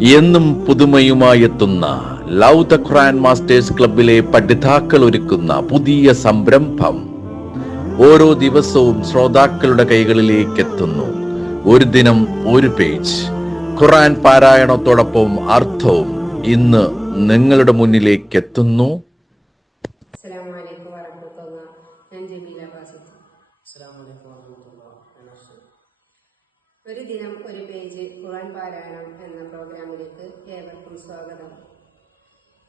എന്നും പുതുമയുമായെത്തുന്ന love the Quran masters ക്ലബിലെ പഠിതാക്കൾ ഒരുക്കുന്ന പുതിയ സംരംഭം ഓരോ ദിവസവും ശ്രോതാക്കളുടെ കൈകളിലേക്ക് എത്തുന്നു ഒരു ദിനം ഒരു പേജ്. ഖുറാൻ പാരായണത്തോടൊപ്പം അർത്ഥവും ഇന്ന് നിങ്ങളുടെ മുന്നിലേക്ക് എത്തുന്നു ഞാൻ ജമീല ബാസിത്ത്. അസ്സലാമലൈക്കും വറഹമത്തുള്ള ഞാൻ അർഷദ് ഒരു ദിനം ഒരു പേജ് ഖുർആൻ പാരായണം എന്ന പ്രോഗ്രാമിലേക്ക് ഏവർക്കും സ്വാഗതം.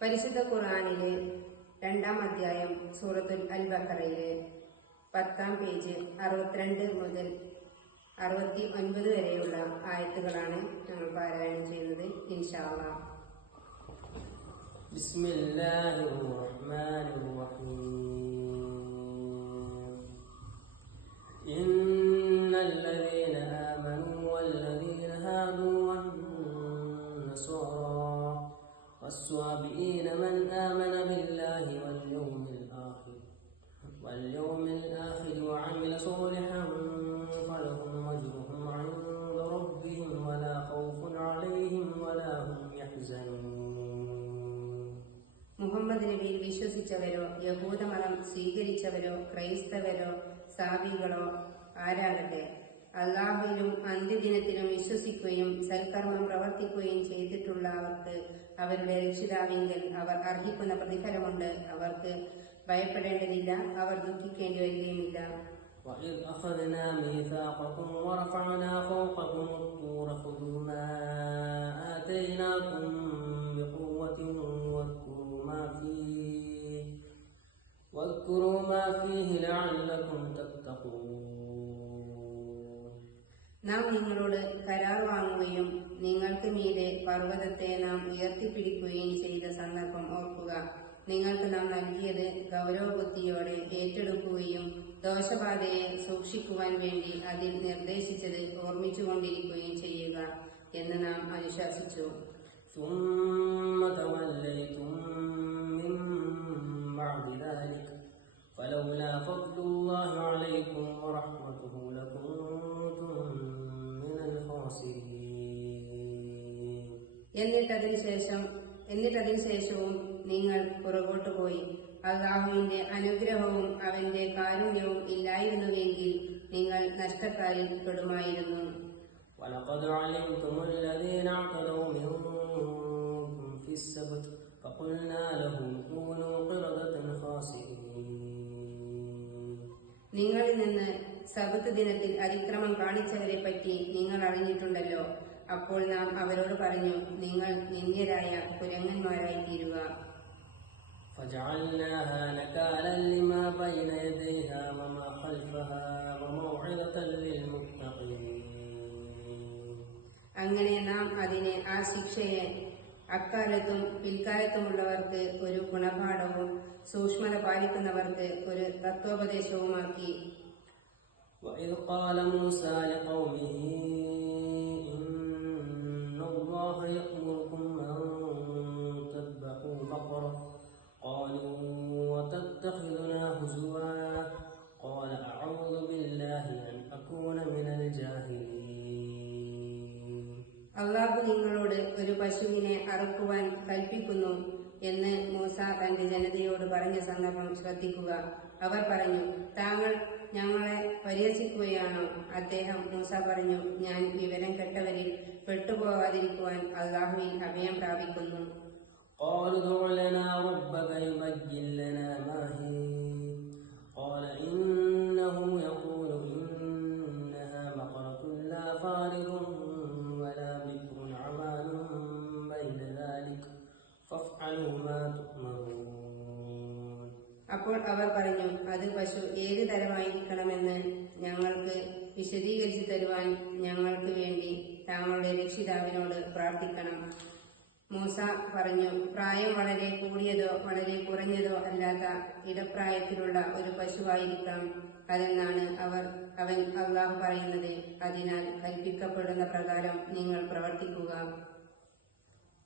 പരിശുദ്ധ ഖുർആനിലെ രണ്ടാം അധ്യായം സൂറത്തുൽ അൽ ബക്കറയിലെ പത്താം പേജ് അറുപത്തിരണ്ട് മുതൽ അറുപത്തി ഒൻപത് വരെയുള്ള ആയത്തുകളാണ് ഞങ്ങൾ പാരായണം ചെയ്യുന്നത്. ഇൻഷാള്ള ബിസ്മില്ലാഹിർ റഹ്മാനിർ റഹീം. والصابئين من آمن بالله واليوم الآخر واليوم الآخر وعمل صالحا فلهم أجرهم عند ربهم ولا خوف عليهم ولا هم يحزنون മുഹമ്മദ് നബിയിൽ വിശ്വസിച്ചവരോ യഹൂദമതം സ്വീകരിച്ചവരോ ക്രൈസ്തവരോ സാബികളോ ആരാകട്ടെ അള്ളാഹുവിലും അന്ത്യദിനത്തിലും വിശ്വസിക്കുകയും സൽക്കർമ്മം പ്രവർത്തിക്കുകയും ചെയ്തിട്ടുള്ള അവർക്ക് അവരുടെ രക്ഷിതാവിങ്കൽ അവർ അർഹിക്കുന്ന പ്രതിഫലമുണ്ട് അവർക്ക് ഭയപ്പെടേണ്ടതില്ല അവർ ദുഃഖിക്കേണ്ടി വരികയുമില്ല وإذ أخذنا ميثاقكم ورفعنا فوقكم الطور خذوا ما آتيناكم بقوة واذكروا ما فيه واذكروا ما فيه لعلكم تتقون നാം നിങ്ങളോട് കരാർ വാങ്ങുകയും നിങ്ങൾക്ക് മീതെ പർവ്വതത്തെ നാം ഉയർത്തിപ്പിടിക്കുകയും ചെയ്ത സന്ദർഭം ഓർക്കുക നിങ്ങൾക്ക് നാം നൽകിയത് ഗൗരവബുദ്ധിയോടെ ഏറ്റെടുക്കുകയും ദോഷബാധയെ സൂക്ഷിക്കുവാൻ വേണ്ടി അതിൽ നിർദ്ദേശിച്ചത് ഓർമ്മിച്ചുകൊണ്ടിരിക്കുകയും ചെയ്യുക എന്ന് നാം അനുശാസിച്ചു ثم توليتم من بعد ذلك فلولا فضل الله എന്നിട്ടതിനു ശേഷം എന്നിട്ടതിനു ശേഷവും നിങ്ങൾ പുറകോട്ട് പോയി അള്ളാഹുവിന്റെ അനുഗ്രഹവും അവന്റെ കാരുണ്യവും ഇല്ലായിരുന്നുവെങ്കിൽ നിങ്ങൾ നഷ്ടക്കാരിൽ പെടുമായിരുന്നു ولقد علمتم الذين اعتدوا منكم في السبت فقلنا لهم كونوا قردة خاسئين നിങ്ങളിൽ നിന്ന് സബത്ത് ദിനത്തിൽ അതിക്രമം കാണിച്ചവരെ പറ്റി നിങ്ങൾ അറിഞ്ഞിട്ടുണ്ടല്ലോ അപ്പോൾ നാം അവരോട് പറഞ്ഞു നിങ്ങൾ നിന്ദ്യരായ കുരങ്ങന്മാരായി തീരുക فجعلناها نكالا لما بين يديها وما خلفها وموعظة للمتقين അങ്ങനെ നാം അതിനെ ആ ശിക്ഷയെ അക്കാലത്തും പിൽക്കാലത്തുമുള്ളവർക്ക് ഒരു ഗുണപാഠവും സൂക്ഷ്മത പാലിക്കുന്നവർക്ക് ഒരു തത്വോപദേശവുമാക്കി وإذ قال موسى لقومه إن الله يأمركم أن تذبحوا بقرة قالوا وتتخذنا هزوا قال أعوذ بالله أن أكون من الجاهلين അള്ളാഹു നിങ്ങളോട് ഒരു പശുവിനെ അറുക്കുവാൻ കൽപ്പിക്കുന്നു എന്ന് മൂസ തന്റെ ജനതയോട് പറഞ്ഞ സന്ദർഭം ശ്രദ്ധിക്കുക അവർ പറഞ്ഞു താങ്കൾ ഞങ്ങളെ പരിഹസിക്കുകയാണോ അദ്ദേഹം മൂസ പറഞ്ഞു ഞാൻ വിവരം കെട്ടവരിൽ പെട്ടുപോകാതിരിക്കുവാൻ അള്ളാഹുവിൽ അഭയം പ്രാപിക്കുന്നു. അപ്പോൾ അവർ പറഞ്ഞു അത് പശു ഏത് തരമായിരിക്കണമെന്ന് ഞങ്ങൾക്ക് വിശദീകരിച്ചു തരുവാൻ ഞങ്ങൾക്ക് വേണ്ടി താങ്കളുടെ രക്ഷിതാവിനോട് പ്രാർത്ഥിക്കണം മൂസ പറഞ്ഞു പ്രായം വളരെ കൂടിയതോ വളരെ കുറഞ്ഞതോ അല്ലാത്ത ഇടപ്രായത്തിലുള്ള ഒരു പശുവായിരിക്കാം അതെന്നാണ് അവർ അവൻ അള്ളാഹു പറയുന്നത് അതിനാൽ കൽപ്പിക്കപ്പെടുന്ന പ്രകാരം നിങ്ങൾ പ്രവർത്തിക്കുക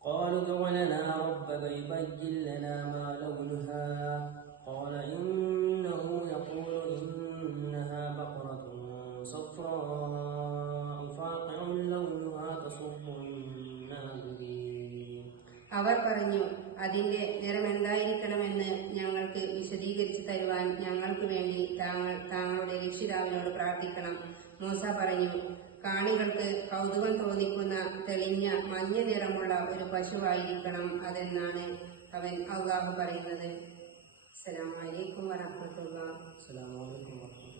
قالوا ادع لنا ربك يبين لنا ما لونها قال إنه يقول إنها بقرة صفراء فاقع لونها تسر الناظرين അവർ പറഞ്ഞു അതിന്റെ നിറമെന്തായിരിക്കണമെന്ന് ഞങ്ങൾക്ക് വിശദീകരിച്ചു തരുവാൻ ഞങ്ങൾക്ക് വേണ്ടി താങ്കൾ താങ്കളുടെ രക്ഷിതാവിനോട് പ്രാർത്ഥിക്കണം മൂസ പറഞ്ഞു കാണികൾക്ക് കൗതുകം തോന്നിക്കുന്ന തെളിഞ്ഞ മഞ്ഞ നിറമുള്ള ഒരു പശുവായിരിക്കണം അതെന്നാണ് അവൻ അള്ളാഹു പറയുന്നത് അസ്സലാമു അലൈക്കും വറഹ്മത്തുള്ളാഹി അസ്സലാമു അലൈക്കും വറഹ്മത്തുള്ളാഹി